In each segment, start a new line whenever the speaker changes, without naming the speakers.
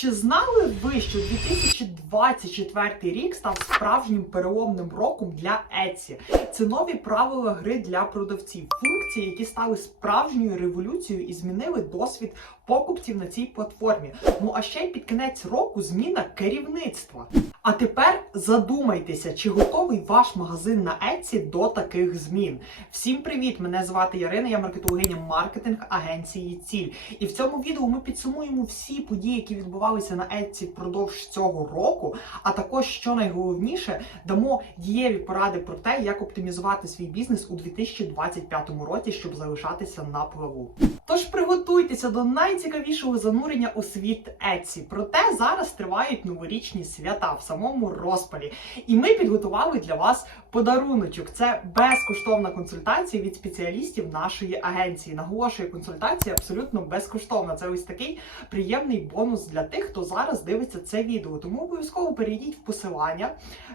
Чи знали ви, що 2024 рік став справжнім переломним роком для Etsy? Це нові правила гри для продавців, функції, які стали справжньою революцією і змінили досвід покупців на цій платформі. Ну а ще й під кінець року зміна керівництва. А тепер задумайтеся, чи готовий ваш магазин на Etsy до таких змін. Всім привіт! Мене звати Ярина, я маркетологиня маркетинг агенції Ціль. І в цьому відео ми підсумуємо всі події, які відбувалися на Etsy впродовж цього року. А також, що найголовніше, дамо дієві поради про те, як оптимізувати свій бізнес у 2025 році, щоб залишатися на плаву. Тож приготуйтеся до найцікавішого занурення у світ Etsy. Проте зараз тривають новорічні свята в самому розпалі. І ми підготували для вас подаруночок. Це безкоштовна консультація від спеціалістів нашої агенції. Наголошую, консультація абсолютно безкоштовна. Це ось такий приємний бонус для тих, хто зараз дивиться це відео. Тому обов'язково перейдіть в посилання,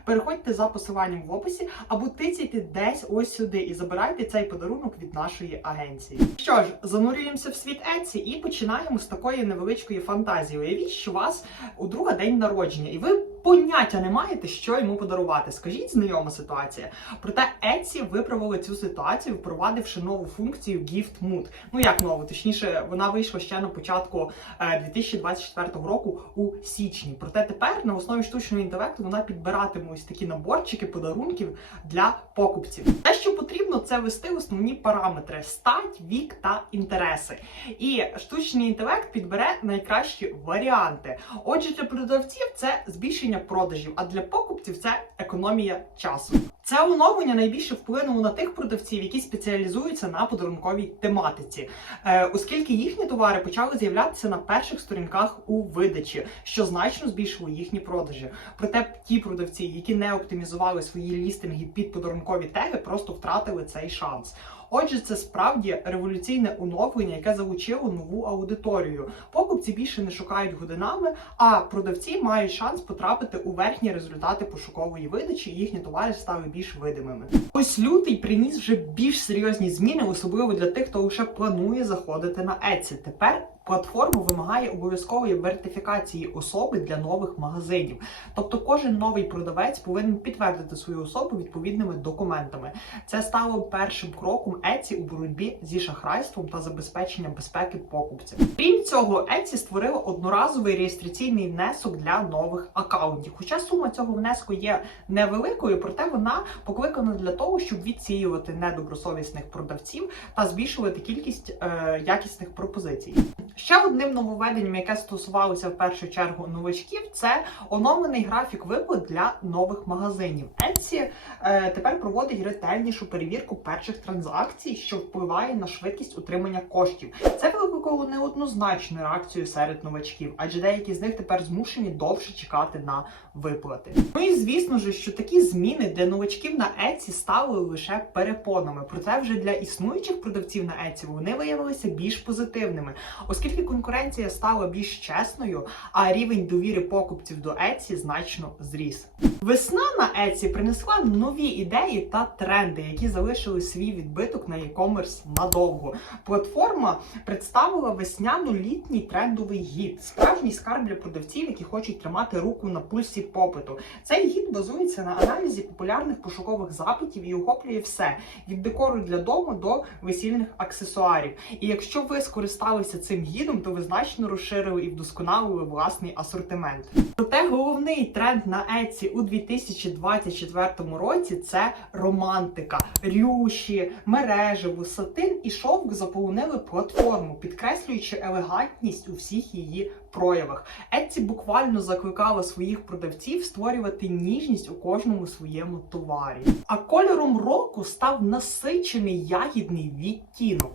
переходьте за посиланням в описі або тицяйте десь ось сюди і забирайте цей подарунок від нашої агенції. Що ж, занурюємося в світ Etsy і починаємо з такої невеличкої фантазії. Уявіть, що у вас у друга день народження, і ви поняття не маєте, що йому подарувати. Скажіть, знайома ситуація. Проте Etsy виправили цю ситуацію, впровадивши нову функцію Gift Mood. Ну як нову, точніше, вона вийшла ще на початку е, 2024 року у січні. Проте тепер на основі штучного інтелекту вона підбиратиме ось такі наборчики подарунків для покупців. Те, що потрібно, це ввести основні параметри: стать, вік та інтереси. І штучний інтелект підбере найкращі варіанти. Отже, для продавців це збільшення продажів, а для покупців це економія часу. Це оновлення найбільше вплинуло на тих продавців, які спеціалізуються на подарунковій тематиці, е, оскільки їхні товари почали з'являтися на перших сторінках у видачі, що значно збільшило їхні продажі. Проте ті продавці, які не оптимізували свої лістинги під подарункові теги, просто втратили цей шанс. Отже, це справді революційне оновлення, яке залучило нову аудиторію. Покупці більше не шукають годинами, а продавці мають шанс потрапити у верхні результати пошукової видачі, і їхні товари стали більш видимими. Ось лютий приніс вже більш серйозні зміни, особливо для тих, хто лише планує заходити на Etsy. Тепер Платформа вимагає обов'язкової вертифікації особи для нових магазинів. Тобто кожен новий продавець повинен підтвердити свою особу відповідними документами. Це стало першим кроком Etsy у боротьбі зі шахрайством та забезпеченням безпеки покупців. Крім цього, Etsy створила одноразовий реєстраційний внесок для нових акаунтів. Хоча сума цього внеску є невеликою, проте вона покликана для того, щоб відсіювати недобросовісних продавців та збільшувати кількість е, якісних пропозицій. Ще одним нововведенням, яке стосувалося в першу чергу новачків, це оновлений графік виплат для нових магазинів. Etsy е, тепер проводить ретельнішу перевірку перших транзакцій, що впливає на швидкість утримання коштів. Це викликало неоднозначну реакцію серед новачків, адже деякі з них тепер змушені довше чекати на виплати. Ну і звісно ж, що такі зміни для новачків на Etsy стали лише перепонами. Проте вже для існуючих продавців на Etsy вони виявилися більш позитивними, оскільки конкуренція стала більш чесною, а рівень довіри покупців до Etsy значно зріс. Весна на Etsy принесла нові ідеї та тренди, які залишили свій відбиток на e-commerce надовго. Платформа представила весняно-літній трендовий гід, справжній скарб для продавців, які хочуть тримати руку на пульсі попиту. Цей гід базується на аналізі популярних пошукових запитів і охоплює все від декору для дому до весільних аксесуарів. І якщо ви скористалися цим гідом, то ви значно розширили і вдосконалили власний асортимент. Проте головний тренд на Etsy у 2024 році це романтика, рюші, мережево, сатин і шовк заполонили платформу, підкреслюючи елегантність у всіх її проявах. Etsy буквально закликала своїх продавців створювати ніжність у кожному своєму товарі. А кольором року став насичений ягідний відтінок.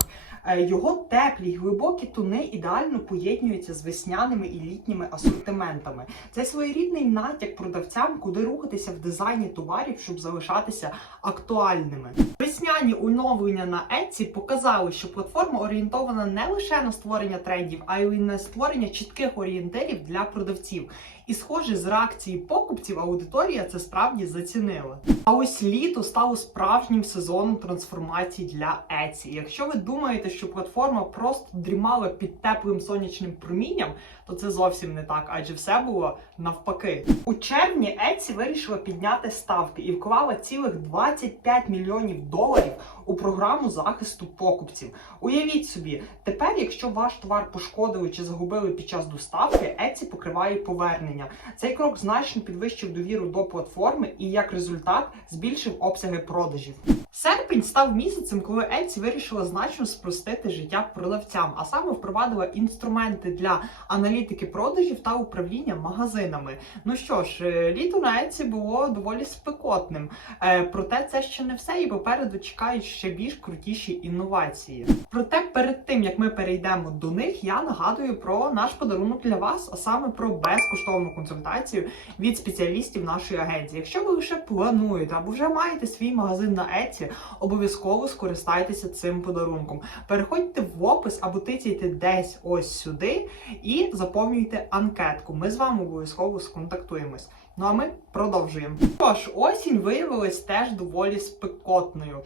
Е, Його теплі глибокі тони ідеально поєднуються з весняними і літніми асортиментами. Це своєрідний натяк продавцям, куди рухатися в дизайні товарів, щоб залишатися актуальними. Весняні оновлення на Etsy показали, що платформа орієнтована не лише на створення трендів, а й на створення чітких орієнтирів для продавців. І, схоже, з реакції покупців аудиторія це справді зацінила. А ось літо стало справжнім сезоном трансформації для Etsy. Якщо ви думаєте, що платформа просто дрімала під теплим сонячним промінням, то це зовсім не так, адже все було навпаки. У червні Etsy вирішила підняти ставки і вклала цілих 25 мільйонів доларів у програму захисту покупців. Уявіть собі, тепер, якщо ваш товар пошкодили чи загубили під час доставки, Etsy покриває повернення. Цей крок значно підвищив довіру до платформи і як результат збільшив обсяги продажів. Серпень став місяцем, коли Etsy вирішила значно спростити життя продавцям, а саме впровадила інструменти для аналітики продажів та управління магазинами. Ну що ж, е, літо на Etsy було доволі спекотним. Е, Проте це ще не все, і попереду чекають ще більш крутіші інновації. Проте перед тим як ми перейдемо до них, я нагадую про наш подарунок для вас, а саме про безкоштовну консультацію від спеціалістів нашої агенції. Якщо ви лише плануєте або вже маєте свій магазин на Etsy, обов'язково скористайтеся цим подарунком. Переходьте в опис або тицяйте десь ось сюди і заповнюйте анкетку. Ми з вами обов'язково сконтактуємось. Ну а ми продовжуємо. Тож, осінь виявилась теж доволі спекотною.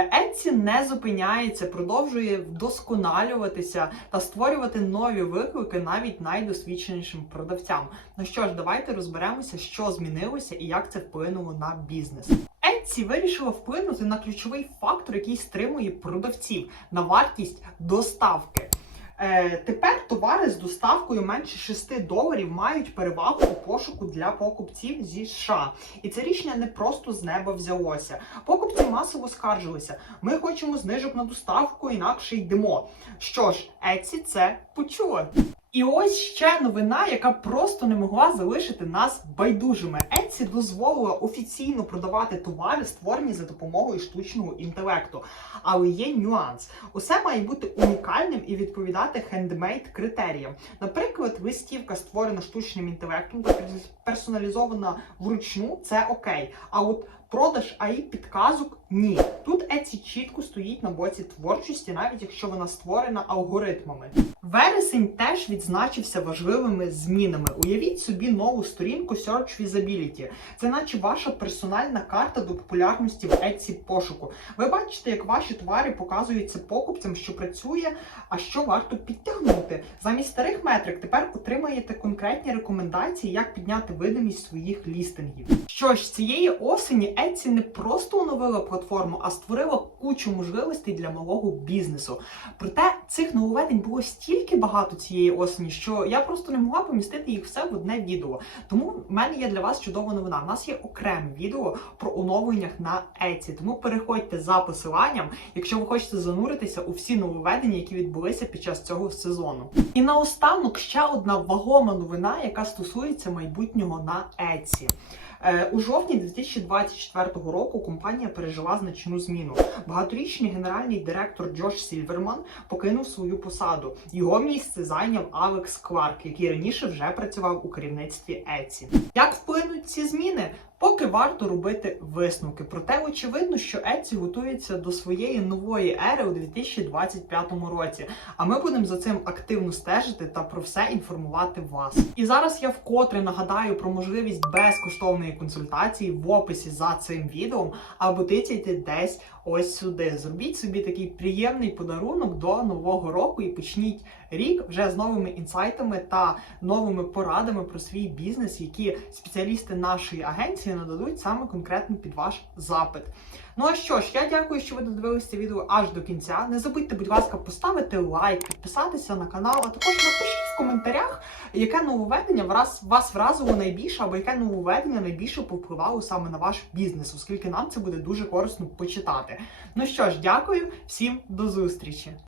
Е, Etsy не зупиняється, продовжує вдосконалюватися та створювати нові виклики навіть найдосвідченішим продавцям. Ну що ж, давайте розберемося, що змінилося і як це вплинуло на бізнес. Etsy вирішила вплинути на ключовий фактор, який стримує продавців на вартість доставки. Е, тепер товари з доставкою менше 6 доларів мають перевагу у пошуку для покупців зі США. І це рішення не просто з неба взялося. Покупці масово скаржилися. Ми хочемо знижок на доставку, інакше йдемо. Що ж, Еці це почула. І ось ще новина, яка просто не могла залишити нас байдужими. Etsy дозволила офіційно продавати товари, створені за допомогою штучного інтелекту. Але є нюанс: усе має бути унікальним і відповідати хендмейд критеріям. Наприклад, листівка створена штучним інтелектом та персоналізована вручну, це окей. А от продаж АІ підказок ні. Тут Etsy чітко стоїть на боці творчості, навіть якщо вона створена алгоритмами. Вересень теж відзначився важливими змінами. Уявіть собі нову сторінку Search Visibility. Це наче ваша персональна карта до популярності в Etsy пошуку. Ви бачите, як ваші товари показуються покупцям, що працює, а що варто підтягнути. Замість старих метрик тепер отримаєте конкретні рекомендації, як підняти видимість своїх лістингів. Що ж, цієї осені Etsy не просто оновила платформу, а створила кучу можливостей для малого бізнесу. Проте цих нововведень було стільки багато цієї осені, що я просто не могла помістити їх все в одне відео. Тому в мене є для вас чудова новина. У нас є окреме відео про оновленнях на Etsy. Тому переходьте за посиланням, якщо ви хочете зануритися у всі нововведення, які відбулися під час цього сезону. І наостанок ще одна вагома новина, яка стосується майбутнього на Etsy. Е, У жовтні 2024 року компанія пережила значну зміну. Багаторічний генеральний директор Джош Сільверман покинув свою посаду. Його місце зайняв Алекс Кларк, який раніше вже працював у керівництві Еці. Як вплинуть ці зміни? Поки варто робити висновки. Проте очевидно, що Etsy готується до своєї нової ери у 2025 році. А ми будемо за цим активно стежити та про все інформувати вас. І зараз я вкотре нагадаю про можливість безкоштовної консультації в описі за цим відео, або тицяйте десь ось сюди. Зробіть собі такий приємний подарунок до нового року і почніть рік вже з новими інсайтами та новими порадами про свій бізнес, які спеціалісти нашої агенції нададуть саме конкретно під ваш запит. Ну а що ж, я дякую, що ви додивилися це відео аж до кінця. Не забудьте, будь ласка, поставити лайк, підписатися на канал, а також напишіть в коментарях, яке нововведення вас, вас вразило найбільше, або яке нововведення найбільше повпливало саме на ваш бізнес, оскільки нам це буде дуже корисно почитати. Ну що ж, дякую, всім до зустрічі!